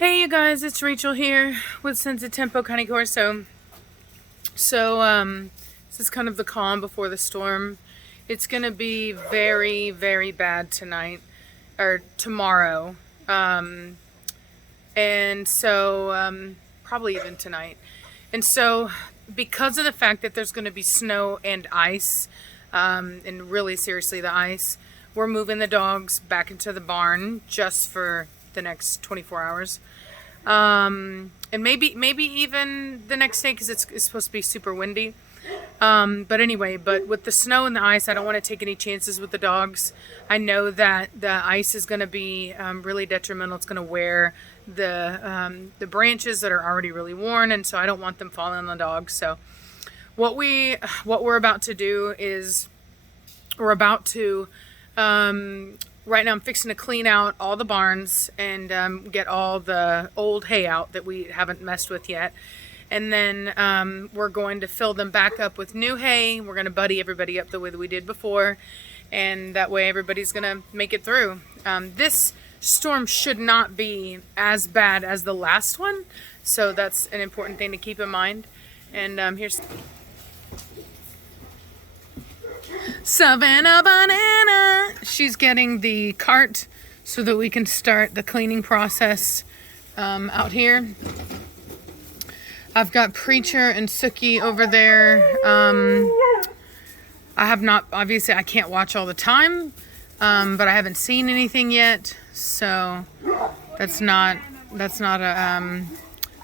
Hey you guys, it's Rachel here with Senza Tempo Cane Corso. This is kind of the calm before the storm. It's gonna be very, very bad tonight or tomorrow. Probably even tonight. And so because of the fact that there's gonna be snow and ice, and really seriously the ice, we're moving the dogs back into the barn just for the next 24 hours. And maybe even the next day because it's supposed to be super windy. But anyway, with the snow and the ice, I don't want to take any chances with the dogs. I know that the ice is going to be really detrimental. It's going to wear the branches that are already really worn, and so I don't want them falling on the dogs. So what we're about to do is right now I'm fixing to clean out all the barns and get all the old hay out that we haven't messed with yet. And then we're going to fill them back up with new hay. We're going to buddy everybody up the way that we did before. And that way everybody's going to make it through. This storm should not be as bad as the last one. So that's an important thing to keep in mind. And here's Savannah Banana. She's getting the cart so that we can start the cleaning process out here. I've got Preacher and Suki over there. I have not, obviously I can't watch all the time, but I haven't seen anything yet. So that's not a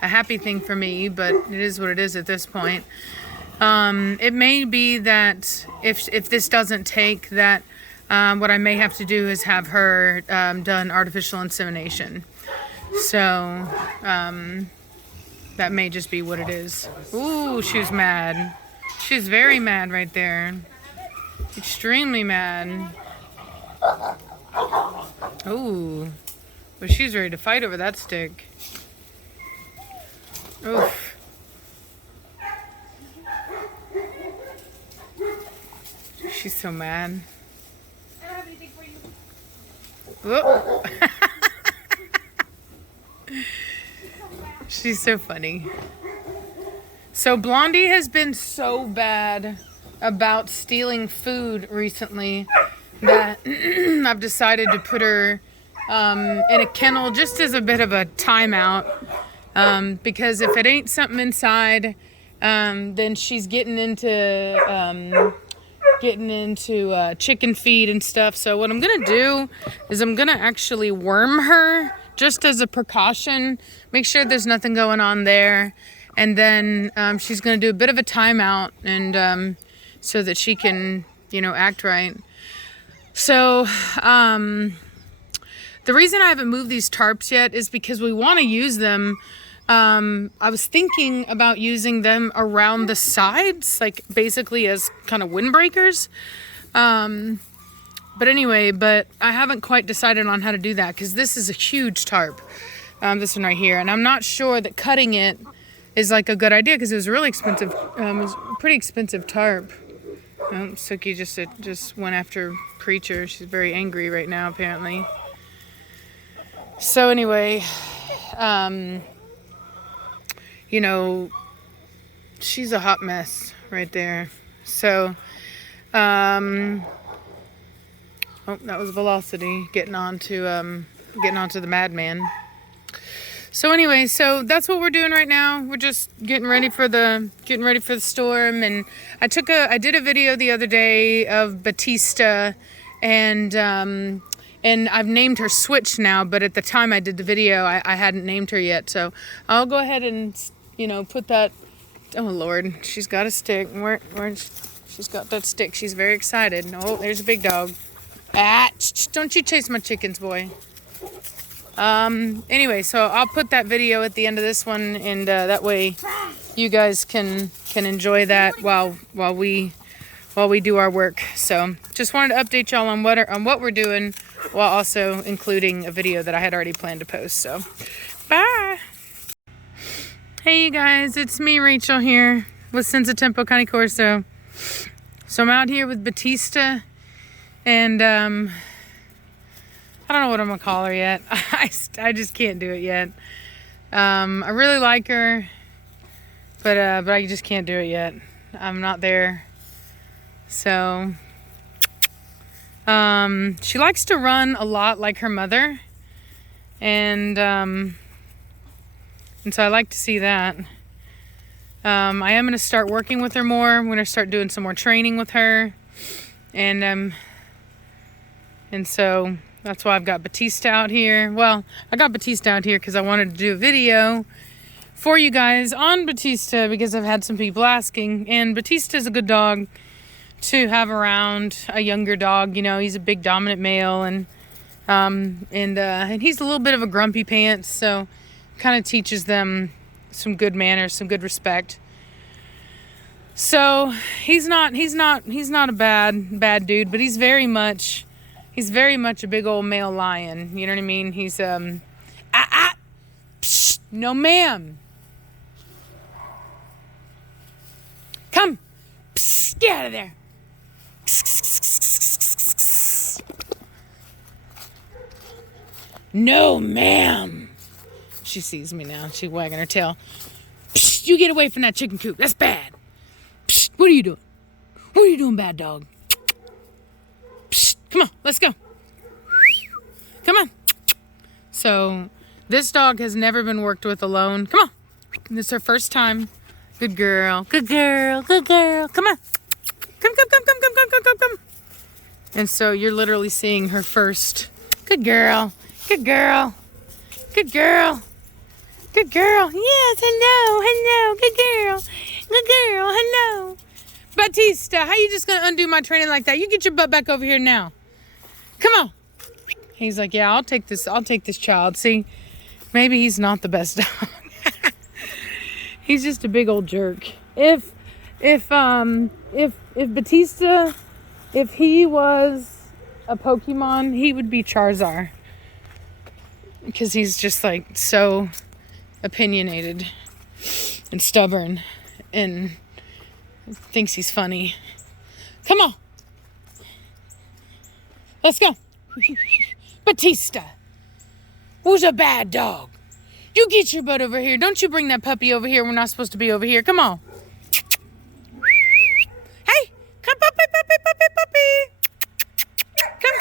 happy thing for me, but it is what it is at this point. It may be that if this doesn't take, that what I may have to do is have her done artificial insemination. So that may just be what it is. Ooh, she's mad. She's very mad right there. Extremely mad. Ooh, but she's ready to fight over that stick. Oof. She's so mad. I don't have anything for you. Whoa. She's so funny. So Blondie has been so bad about stealing food recently that I've decided to put her in a kennel just as a bit of a timeout. Because if it ain't something inside, then she's getting into chicken feed and stuff. So what I'm gonna do is I'm gonna actually worm her just as a precaution, make sure there's nothing going on there, and then she's gonna do a bit of a timeout and so that she can act right. So the reason I haven't moved these tarps yet is because we want to use them. I was thinking about using them around the sides, like basically as kind of windbreakers. But I haven't quite decided on how to do that because this is a huge tarp, this one right here. And I'm not sure that cutting it is like a good idea because it was really expensive. It was a pretty expensive tarp. Suki just went after Preacher. She's very angry right now, apparently. So anyway, she's a hot mess right there. So, oh, that was Velocity getting onto the madman. So anyway, so that's what we're doing right now. We're just getting ready for the storm. And I did a video the other day of Batista, and I've named her Switch now, but at the time I did the video, I hadn't named her yet. So I'll go ahead and, put that. Oh Lord, she's got a stick. She's got that stick. She's very excited. Oh, there's a big dog. Don't you chase my chickens, boy. Anyway, so I'll put that video at the end of this one, and that way you guys can enjoy that while we do our work. So just wanted to update y'all on what we're doing, while also including a video that I had already planned to post. So bye. Hey you guys, it's me, Rachel, here with Senza Tempo Cane Corso. So I'm out here with Batista, and I don't know what I'm gonna call her yet. I just can't do it yet. I really like her, but I just can't do it yet. I'm not there. So, she likes to run a lot like her mother, and so I like to see that. I am going to start working with her more. I'm going to start doing some more training with her, and so that's why I've got Batista out here. Well, I got Batista out here because I wanted to do a video for you guys on Batista because I've had some people asking, and Batista is a good dog to have around a younger dog. You know, he's a big dominant male, and he's a little bit of a grumpy pants, so kind of teaches them some good manners, some good respect. So he's not a bad dude, but he's very much a big old male lion. You know what I mean? He's psh, no ma'am. Come, psh, get out of there. No ma'am. She sees me now. She's wagging her tail. Psh, you get away from that chicken coop. That's bad. Psh, what are you doing? What are you doing, bad dog? Psh, come on, let's go. Come on. So, this dog has never been worked with alone. Come on. This is her first time. Good girl. Good girl. Good girl. Come on. Come. And so you're literally seeing her first. Good girl. Good girl. Good girl. Good girl. Yes, hello. Good girl. Good girl. Hello. Batista, how you just gonna undo my training like that? You get your butt back over here now. Come on. He's like, yeah, I'll take this child. See, maybe he's not the best dog. He's just a big old jerk. If Batista, if he was a Pokemon, he would be Charizard. Because he's just like so opinionated and stubborn and thinks he's funny. Come on. Let's go. Batista, who's a bad dog? You get your butt over here. Don't you bring that puppy over here. We're not supposed to be over here. Come on. Hey, come puppy. Come.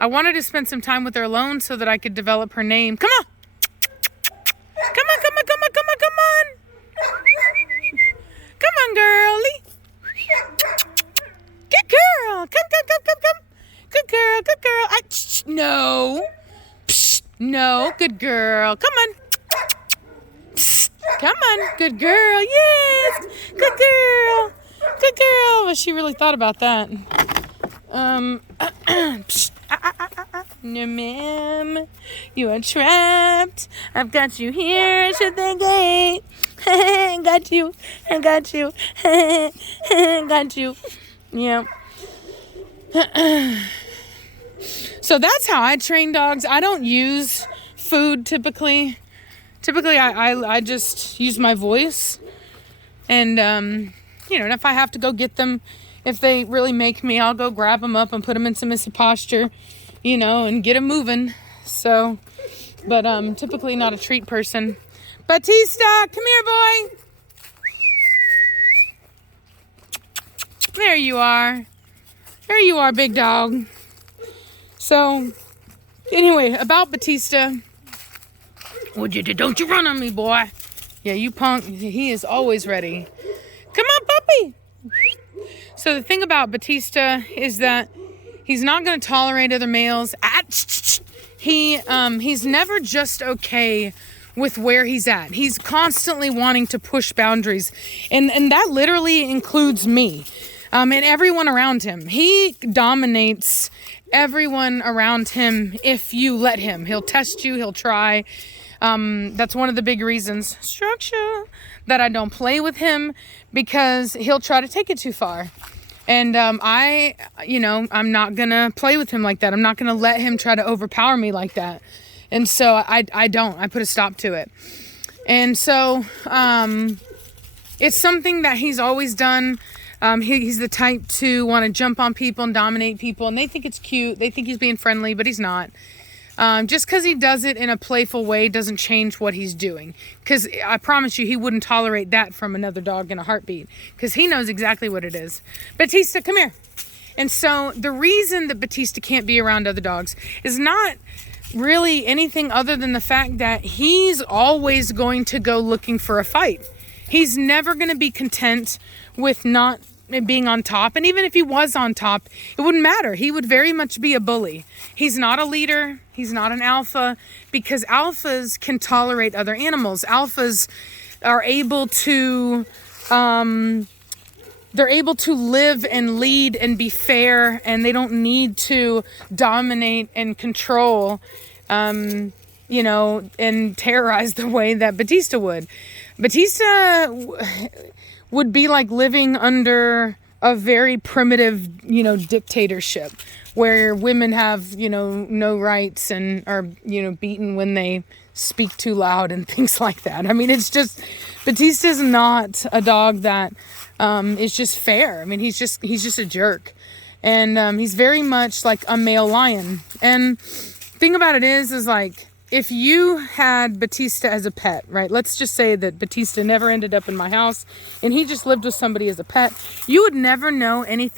I wanted to spend some time with her alone so that I could develop her name. Come on. Come on. Come on, girlie. Good girl. Come. Good girl. No. Psst, no. Good girl. Come on. Psst, come on. Good girl. Yes. Good girl. Good girl. Well, she really thought about that. Psst. No, ma'am. You are trapped. I've got you here at the gate. Got you. Got you. Yeah. So that's how I train dogs. I don't use food typically. I just use my voice. And, and if I have to go get them, if they really make me, I'll go grab them up and put them in submissive posture, and get them moving. So, but typically not a treat person. Batista, come here, boy. There you are. There you are, big dog. So, anyway, about Batista. What'd you do? Don't you run on me, boy. Yeah, you punk. He is always ready. Come on, puppy. So the thing about Batista is that he's not going to tolerate other males. He's never just okay with where he's at. He's constantly wanting to push boundaries. And that literally includes me. And everyone around him. He dominates everyone around him if you let him. He'll test you. He'll try. That's one of the big reasons, structure, that I don't play with him, because he'll try to take it too far. And I'm not going to play with him like that. I'm not going to let him try to overpower me like that. And so I put a stop to it. And so it's something that he's always done. He's the type to want to jump on people and dominate people, and they think it's cute. They think he's being friendly, but he's not. Just because he does it in a playful way doesn't change what he's doing. Because I promise you, he wouldn't tolerate that from another dog in a heartbeat. Because he knows exactly what it is. Batista, come here. And so the reason that Batista can't be around other dogs is not really anything other than the fact that he's always going to go looking for a fight. He's never going to be content with not being on top. And even if he was on top, it wouldn't matter. He would very much be a bully. He's not a leader. He's not an alpha, because alphas can tolerate other animals. Alphas are able to, they're able to live and lead and be fair, and they don't need to dominate and control, and terrorize the way that Batista would. Batista would be like living under a very primitive, dictatorship where women have, no rights and are, beaten when they speak too loud and things like that. I mean, it's just, Batista's not a dog that is just fair. I mean, he's just a jerk. And he's very much like a male lion. And thing about it is like, if you had Batista as a pet, right? Let's just say that Batista never ended up in my house and he just lived with somebody as a pet. You would never know any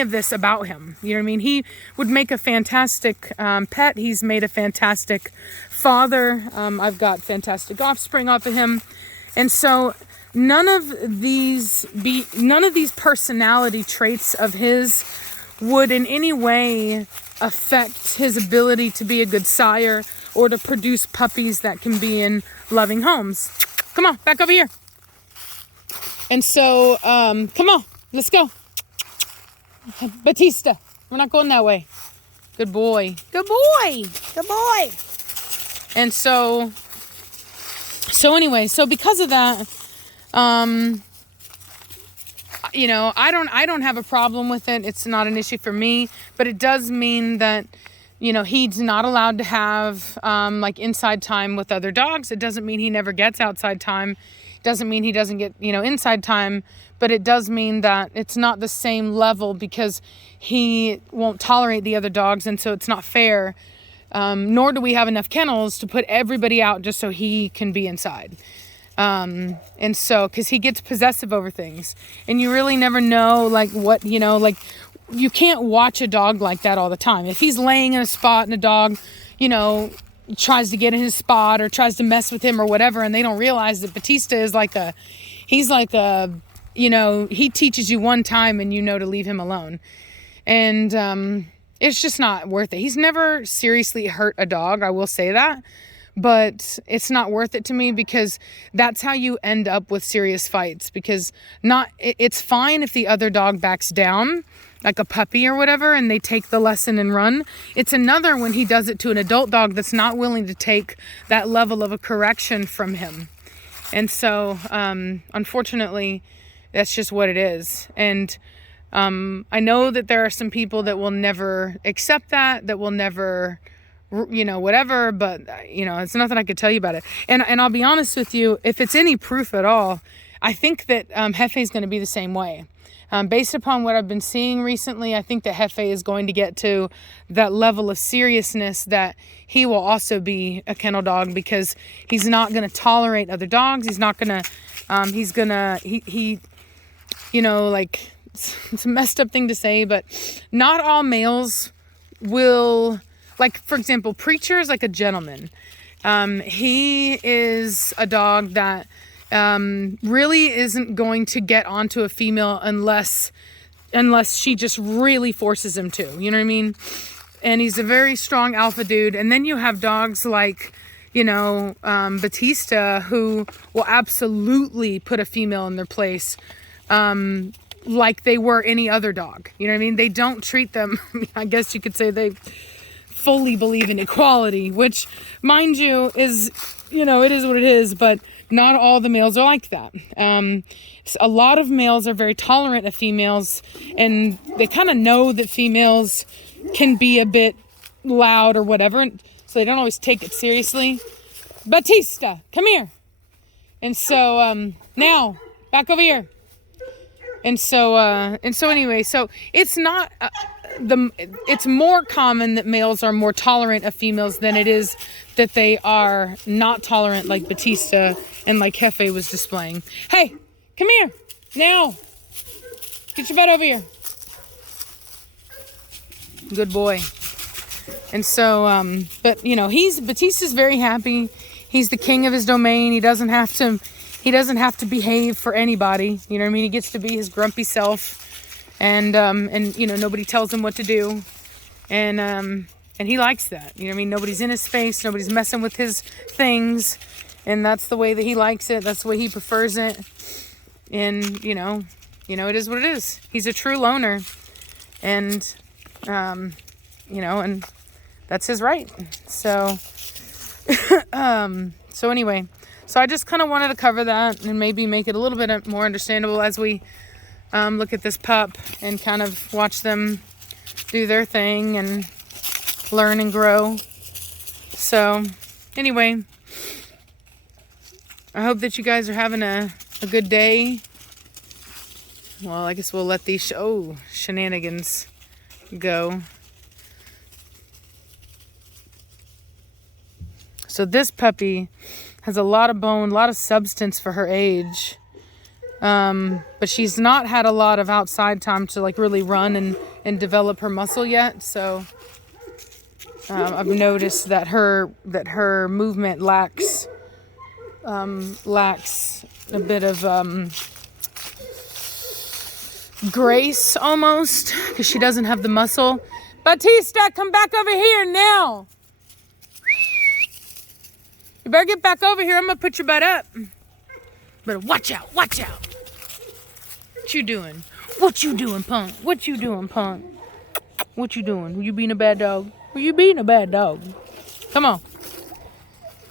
of this about him. You know what I mean? He would make a fantastic pet. He's made a fantastic father. I've got fantastic offspring off of him. And so none of these personality traits of his would in any way affect his ability to be a good sire or to produce puppies that can be in loving homes. Come on, back over here. And so, come on, let's go. Batista, we're not going that way. Good boy. Good boy. Good boy. And so anyway, because of that, I don't have a problem with it. It's not an issue for me, but it does mean that, he's not allowed to have, inside time with other dogs. It doesn't mean he never gets outside time. It doesn't mean he doesn't get, inside time, but it does mean that it's not the same level because he won't tolerate the other dogs. And so it's not fair. Nor do we have enough kennels to put everybody out just so he can be inside. And so, cause he gets possessive over things and you really never know, you can't watch a dog like that all the time. If he's laying in a spot and a dog, tries to get in his spot or tries to mess with him or whatever, and they don't realize that Batista is he teaches you one time and to leave him alone. And, it's just not worth it. He's never seriously hurt a dog. I will say that. But it's not worth it to me because that's how you end up with serious fights. Because it's fine if the other dog backs down, like a puppy or whatever, and they take the lesson and run. It's another when he does it to an adult dog that's not willing to take that level of a correction from him. And so, unfortunately, that's just what it is. And I know that there are some people that will never accept that will never... whatever, but it's nothing I could tell you about it. And I'll be honest with you, if it's any proof at all, I think that Hefe is going to be the same way. Based upon what I've been seeing recently, I think that Hefe is going to get to that level of seriousness that he will also be a kennel dog because he's not going to tolerate other dogs. He's not going to, it's a messed up thing to say, but not all males will... Like, for example, Preacher is like a gentleman. He is a dog that really isn't going to get onto a female unless she just really forces him to. You know what I mean? And he's a very strong alpha dude. And then you have dogs like, Batista, who will absolutely put a female in their place like they were any other dog. You know what I mean? They don't treat them, I guess you could say they... fully believe in equality, which, mind you, is, it is what it is, but not all the males are like that. A lot of males are very tolerant of females, and they kind of know that females can be a bit loud or whatever, so they don't always take it seriously. Batista, come here. And so, now, back over here. And so anyway, so it's not it's more common that males are more tolerant of females than it is that they are not tolerant, like Batista and like Jefe was displaying. Hey, come here now. Get your butt over here. Good boy. And so, but you know, Batista's very happy. He's the king of his domain. He doesn't have to behave for anybody. You know what I mean? He gets to be his grumpy self. And you know, nobody tells him what to do. And he likes that. You know what I mean? Nobody's in his face. Nobody's messing with his things. And that's the way that he likes it. That's the way he prefers it. And, you know, it is what it is. He's a true loner. And, you know, and that's his right. So, so anyway, so I just kind of wanted to cover that and maybe make it a little bit more understandable as we look at this pup and kind of watch them do their thing and learn and grow. So anyway, I hope that you guys are having a good day. Well, I guess we'll let these shenanigans go. So this puppy has a lot of bone, a lot of substance for her age. But she's not had a lot of outside time to like really run and develop her muscle yet. So I've noticed that her movement lacks a bit of grace almost, because she doesn't have the muscle. Batista, come back over here now. You better get back over here. I'm gonna put your butt up. Better watch out, watch out. What you doing? What you doing, punk? What you doing, punk? What you doing? Were you being a bad dog? Were you being a bad dog? Come on.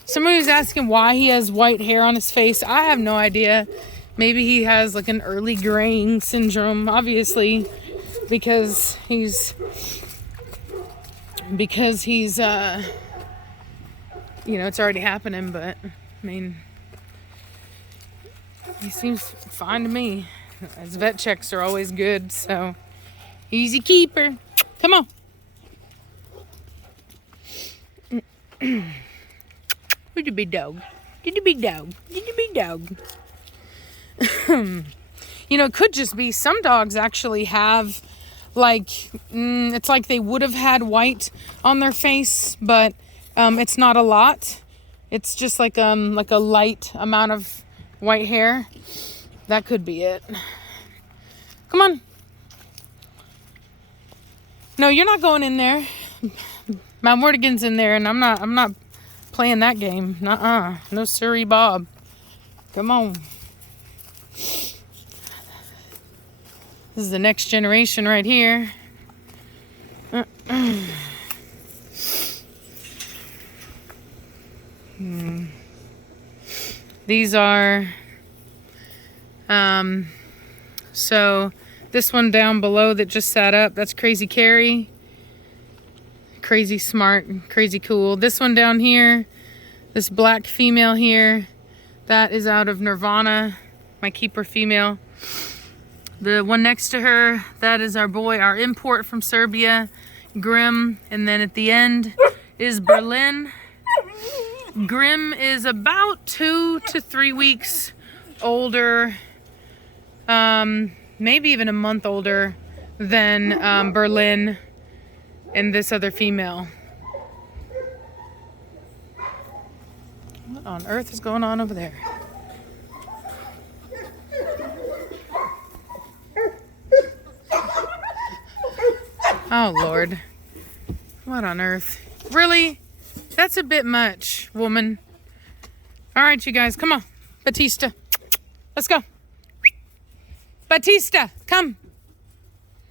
Somebody was asking why he has white hair on his face. I have no idea. Maybe he has like an early graying syndrome, obviously, because he's you know, it's already happening, but I mean, he seems fine to me. His vet checks are always good, so easy keeper. Come on. Where's the big dog? Get the big dog. Get the big dog. You know, it could just be some dogs actually have like, it's like they would have had white on their face, but it's not a lot. It's just like a light amount of white hair. That could be it. Come on. No, you're not going in there. Mount Mortigan's in there, and I'm not playing that game. Nuh-uh. No siree, Bob. Come on. This is the next generation right here. These are so this one down below that just sat up, that's Crazy Carrie. Crazy smart, crazy cool. This one down here, this black female here, that is out of Nirvana, my keeper female. The one next to her, that is our boy, our import from Serbia, Grim. And then at the end is Berlin. Grim is about 2 to 3 weeks older, maybe even a month older than Berlin and this other female. What on earth is going on over there? Oh, Lord. What on earth? Really? That's a bit much, woman. All right, you guys, come on. Batista, let's go. Batista, come.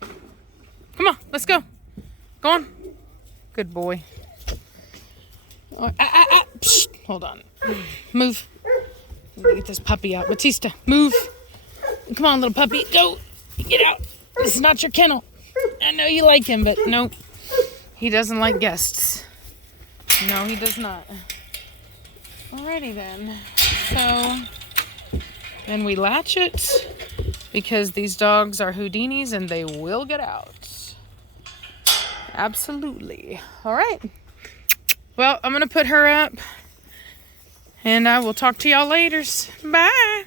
Come on, let's go. Go on. Good boy. Oh, psst, hold on. Move. Let me get this puppy out. Batista, move. Come on, little puppy. Go. Get out. This is not your kennel. I know you like him, but no. He doesn't like guests. No, he does not. Alrighty then. So, then we latch it. because these dogs are Houdinis and they will get out. Absolutely. All right. Well, I'm going to put her up and I will talk to y'all later. Bye.